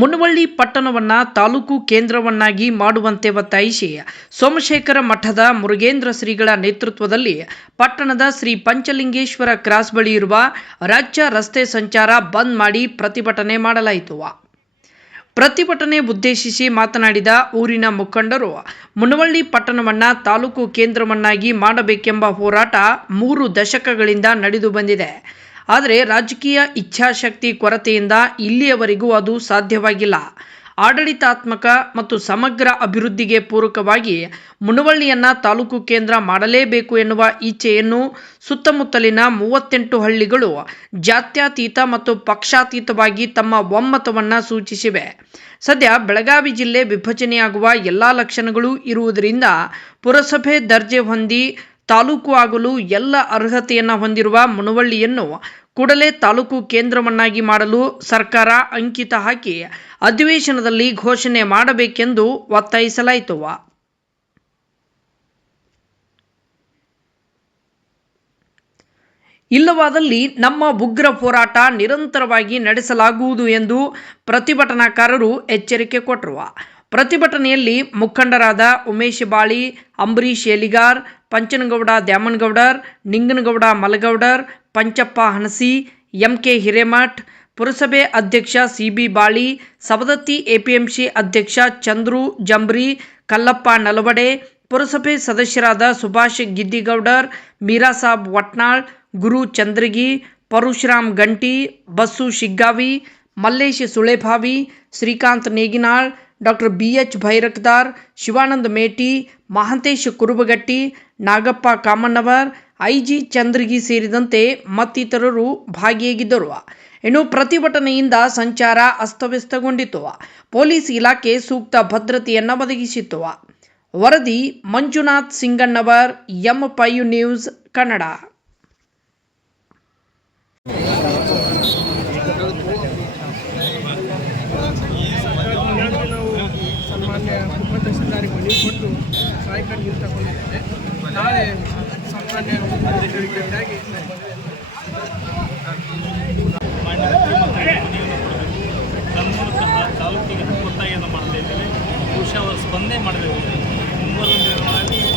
ಮುನವಳ್ಳಿ ಪಟ್ಟಣವನ್ನು ತಾಲೂಕು ಕೇಂದ್ರವನ್ನಾಗಿ ಮಾಡುವಂತೆ ಒತ್ತಾಯಿಸಿ ಸೋಮಶೇಖರ ಮಠದ ಮುರುಗೇಂದ್ರ ಶ್ರೀಗಳ ನೇತೃತ್ವದಲ್ಲಿ ಪಟ್ಟಣದ ಶ್ರೀ ಪಂಚಲಿಂಗೇಶ್ವರ ಕ್ರಾಸ್ ಬಳಿ ಇರುವ ರಾಜ್ಯ ರಸ್ತೆ ಸಂಚಾರ ಬಂದ್ ಮಾಡಿ ಪ್ರತಿಭಟನೆ ಮಾಡಲಾಯಿತು. ಪ್ರತಿಭಟನೆ ಉದ್ದೇಶಿಸಿ ಮಾತನಾಡಿದ ಊರಿನ ಮುಖಂಡರು ಮುನವಳ್ಳಿ ಪಟ್ಟಣವನ್ನು ತಾಲೂಕು ಕೇಂದ್ರವನ್ನಾಗಿ ಮಾಡಬೇಕೆಂಬ ಹೋರಾಟ ಮೂರು ದಶಕಗಳಿಂದ ನಡೆದು ಬಂದಿದೆ. ಆದರೆ ರಾಜಕೀಯ ಇಚ್ಛಾಶಕ್ತಿ ಕೊರತೆಯಿಂದ ಇಲ್ಲಿಯವರೆಗೂ ಅದು ಸಾಧ್ಯವಾಗಿಲ್ಲ. ಆಡಳಿತಾತ್ಮಕ ಮತ್ತು ಸಮಗ್ರ ಅಭಿವೃದ್ಧಿಗೆ ಪೂರಕವಾಗಿ ಮುನವಳ್ಳಿಯನ್ನು ತಾಲೂಕು ಕೇಂದ್ರ ಮಾಡಲೇಬೇಕು ಎನ್ನುವ ಇಚ್ಛೆಯನ್ನು ಸುತ್ತಮುತ್ತಲಿನ ಮೂವತ್ತೆಂಟು ಹಳ್ಳಿಗಳು ಜಾತ್ಯತೀತ ಮತ್ತು ಪಕ್ಷಾತೀತವಾಗಿ ತಮ್ಮ ಒಮ್ಮತವನ್ನು ಸೂಚಿಸಿವೆ. ಸದ್ಯ ಬೆಳಗಾವಿ ಜಿಲ್ಲೆ ವಿಭಜನೆಯಾಗುವ ಎಲ್ಲ ಲಕ್ಷಣಗಳು ಇರುವುದರಿಂದ ಪುರಸಭೆ ದರ್ಜೆ ಹೊಂದಿ ತಾಲೂಕು ಆಗಲು ಎಲ್ಲ ಅರ್ಹತೆಯನ್ನು ಹೊಂದಿರುವ ಮುನವಳ್ಳಿಯನ್ನು ಕೂಡಲೇ ತಾಲೂಕು ಕೇಂದ್ರವನ್ನಾಗಿ ಮಾಡಲು ಸರ್ಕಾರ ಅಂಕಿತ ಹಾಕಿ ಅಧಿವೇಶನದಲ್ಲಿ ಘೋಷಣೆ ಮಾಡಬೇಕೆಂದು ಒತ್ತಾಯಿಸಲಾಯಿತು. ಇಲ್ಲವಾದಲ್ಲಿ ನಮ್ಮ ಉಗ್ರ ಹೋರಾಟ ನಿರಂತರವಾಗಿ ನಡೆಸಲಾಗುವುದು ಎಂದು ಪ್ರತಿಭಟನಾಕಾರರು ಎಚ್ಚರಿಕೆ ಕೊಟ್ಟರು. ಪ್ರತಿಭಟನೆಯಲ್ಲಿ ಮುಖಂಡರಾದ ಉಮೇಶ್ ಬಾಳಿ ಅಂಬರೀಶ್ ಎಲಿಗಾರ್ ಪಂಚನಗೌಡ ದ್ಯಾಮನಗೌಡರ್, ನಿಂಗನಗೌಡ ಮಲಗೌಡರ್ ಪಂಚಪ್ಪ ಹಣಸಿ ಎಂ ಕೆ ಹಿರೇಮಠ್, ಪುರಸಭೆ ಅಧ್ಯಕ್ಷ ಸಿ ಬಿ ಬಾಳಿ, ಸವದತ್ತಿ ಎಪಿಎಂಸಿ ಅಧ್ಯಕ್ಷ ಚಂದ್ರು ಜಂಬ್ರಿ, ಕಲ್ಲಪ್ಪ ನಲವಡೆ, ಪುರಸಭೆ ಸದಸ್ಯರಾದ Subhash ಗಿದ್ದಿಗೌಡರ್ ಮೀರಾಸಾಬ್ ವಟ್ನಾಳ್, Guru Chandragi, Parashuram Ganti, Basu Shiggavi, Mallesh Sulebhavi, Srikanth Neginal doctor B H Bhairakdar, Shivananda Meti, Mahantesh Kurubagatti, Nagappa Kamannavar, I G Chandragi ಸೇರಿದಂತೆ ಮತ್ತಿತರರು ಭಾಗಿಯಾಗಿದ್ದರು. ಇನ್ನು ಪ್ರತಿಭಟನೆಯಿಂದ ಸಂಚಾರ ಅಸ್ತವ್ಯಸ್ತಗೊಂಡಿತು. ಪೊಲೀಸ್ ಇಲಾಖೆ ಸೂಕ್ತ ಭದ್ರತೆಯನ್ನು ಒದಗಿಸಿತ್ತು. ವರದಿ ಮಂಜುನಾಥ್ ಸಿಂಗಣ್ಣವರ್, ಎಂ ಪೈಯು ನ್ಯೂಸ್, ಕನ್ನಡ. ಸಹಾಯಕರಿಗೆ ತಗೊಂಡಿದ್ದೇವೆ ನಾಳೆ ಸಾಮಾನ್ಯ ಕೊಡಬೇಕು ತನ್ಮೂಲಕ ತಾಲೂಕಿಗೆ ಒತ್ತಾಯವನ್ನು ಮಾಡ್ತಾ ಇದ್ದೇವೆ ಬಹುಶಃ ಅವರು ಸ್ಪಂದನೆ ಮಾಡಬೇಕು ಮುಂಬರುವ ದಿನಗಳಲ್ಲಿ ಈ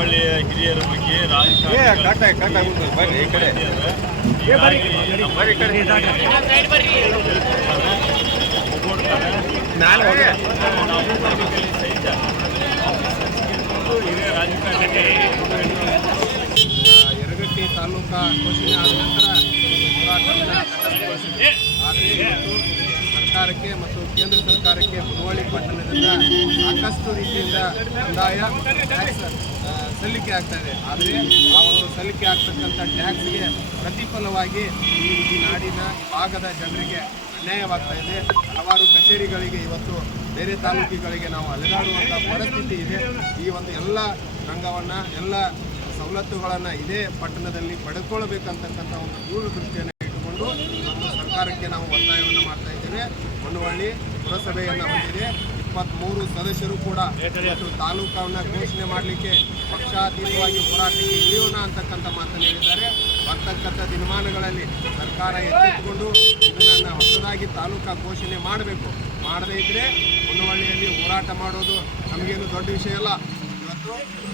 ಮುನ್ನವಳ್ಳಿಯ ಹಿರಿಯರ ಬಗ್ಗೆ ಹಿರಿಯ ರಾಜಕಾರಣಿ ಯರಗಟ್ಟಿ ತಾಲೂಕಾ ಘೋಷಣೆ ಆದ ನಂತರ ಹೋರಾಟವನ್ನು ಆದರೆ ಇವತ್ತು ಸರ್ಕಾರಕ್ಕೆ ಮತ್ತು ಕೇಂದ್ರ ಸರ್ಕಾರಕ್ಕೆ ಮುನವಳ್ಳಿ ಪಟ್ಟಣದಿಂದ ಸಾಕಷ್ಟು ರೀತಿಯಿಂದ ಕಂದಾಯ ಸಲ್ಲಿಕೆ ಆಗ್ತಾ ಇದೆ. ಆದರೆ ಆ ಒಂದು ಸಲ್ಲಿಕೆ ಆಗ್ತಕ್ಕಂಥ ಟ್ಯಾಕ್ಸ್ಗೆ ಪ್ರತಿಫಲವಾಗಿ ಈ ನಾಡಿನ ಭಾಗದ ಜನರಿಗೆ ಅನ್ಯಾಯವಾಗ್ತಾ ಇದೆ. ಹಲವಾರು ಕಚೇರಿಗಳಿಗೆ ಇವತ್ತು ಬೇರೆ ತಾಲೂಕುಗಳಿಗೆ ನಾವು ಅಲೆದಾಡುವಂಥ ಪರಿಸ್ಥಿತಿ ಇದೆ. ಈ ಒಂದು ಎಲ್ಲ ರಂಗವನ್ನು, ಎಲ್ಲ ಸವಲತ್ತುಗಳನ್ನು ಇದೇ ಪಟ್ಟಣದಲ್ಲಿ ಪಡೆದುಕೊಳ್ಬೇಕಂತಕ್ಕಂಥ ಒಂದು ದೂರದೃಷ್ಟಿಯನ್ನು ಇಟ್ಟುಕೊಂಡು ನಮ್ಮ ಸರ್ಕಾರಕ್ಕೆ ನಾವು ಒತ್ತಾಯವನ್ನು ಮಾಡ್ತಾ ಇದ್ದೇವೆ. ಹೊನ್ನವಳ್ಳಿ ಪುರಸಭೆಯನ್ನು ಹೊಂದಿದೆ. ಇಪ್ಪತ್ತ್ಮೂರು ಸದಸ್ಯರು ಕೂಡ ತಾಲೂಕನ್ನು ಘೋಷಣೆ ಮಾಡಲಿಕ್ಕೆ ಪಕ್ಷಾತೀತವಾಗಿ ಹೋರಾಟಕ್ಕೆ ಇಳಿಯೋಣ ಅಂತಕ್ಕಂಥ ಮಾತನ್ನು ಹೇಳಿದ್ದಾರೆ. ಬರ್ತಕ್ಕಂಥ ದಿನಮಾನಗಳಲ್ಲಿ ಸರ್ಕಾರ ಎಚ್ಚೆತ್ತುಕೊಂಡು ಇದನ್ನು ಹೊಸದಾಗಿ ತಾಲೂಕಾ ಘೋಷಣೆ ಮಾಡಬೇಕು. ಮಾಡದೇ ಇದ್ದರೆ ಹೊನ್ನವಳ್ಳಿಯಲ್ಲಿ ಹೋರಾಟ ಮಾಡೋದು ನಮಗೇನು ದೊಡ್ಡ ವಿಷಯ ಅಲ್ಲ.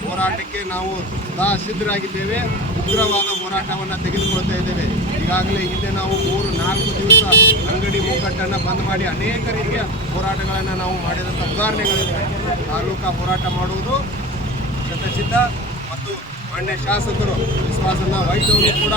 ಹೋರಾಟಕ್ಕೆ ನಾವು ಸದಾ ಸಿದ್ಧರಾಗಿದ್ದೇವೆ ಉಗ್ರವಾದ ಹೋರಾಟವನ್ನು ತೆಗೆದುಕೊಳ್ತಾ ಇದ್ದೇವೆ. ಈಗಾಗಲೇ ಹಿಂದೆ ನಾವು ಮೂರು, ನಾಲ್ಕು ದಿವಸ ಅಂಗಡಿ ಮುಗ್ಗಟ್ಟನ್ನು ಬಂದ್ ಮಾಡಿ ಅನೇಕ ರೀತಿಯ ಹೋರಾಟಗಳನ್ನು ನಾವು ಮಾಡಿದಂಥ ಉದಾಹರಣೆಗಳಿವೆ. ತಾಲೂಕಾ ಹೋರಾಟ ಮಾಡುವುದು ಶತಸಿದ್ಧ ಮತ್ತು ಮಾನ್ಯ ಶಾಸಕರು ವಿಶ್ವಾಸನ ವೈದ್ಯರು ಕೂಡ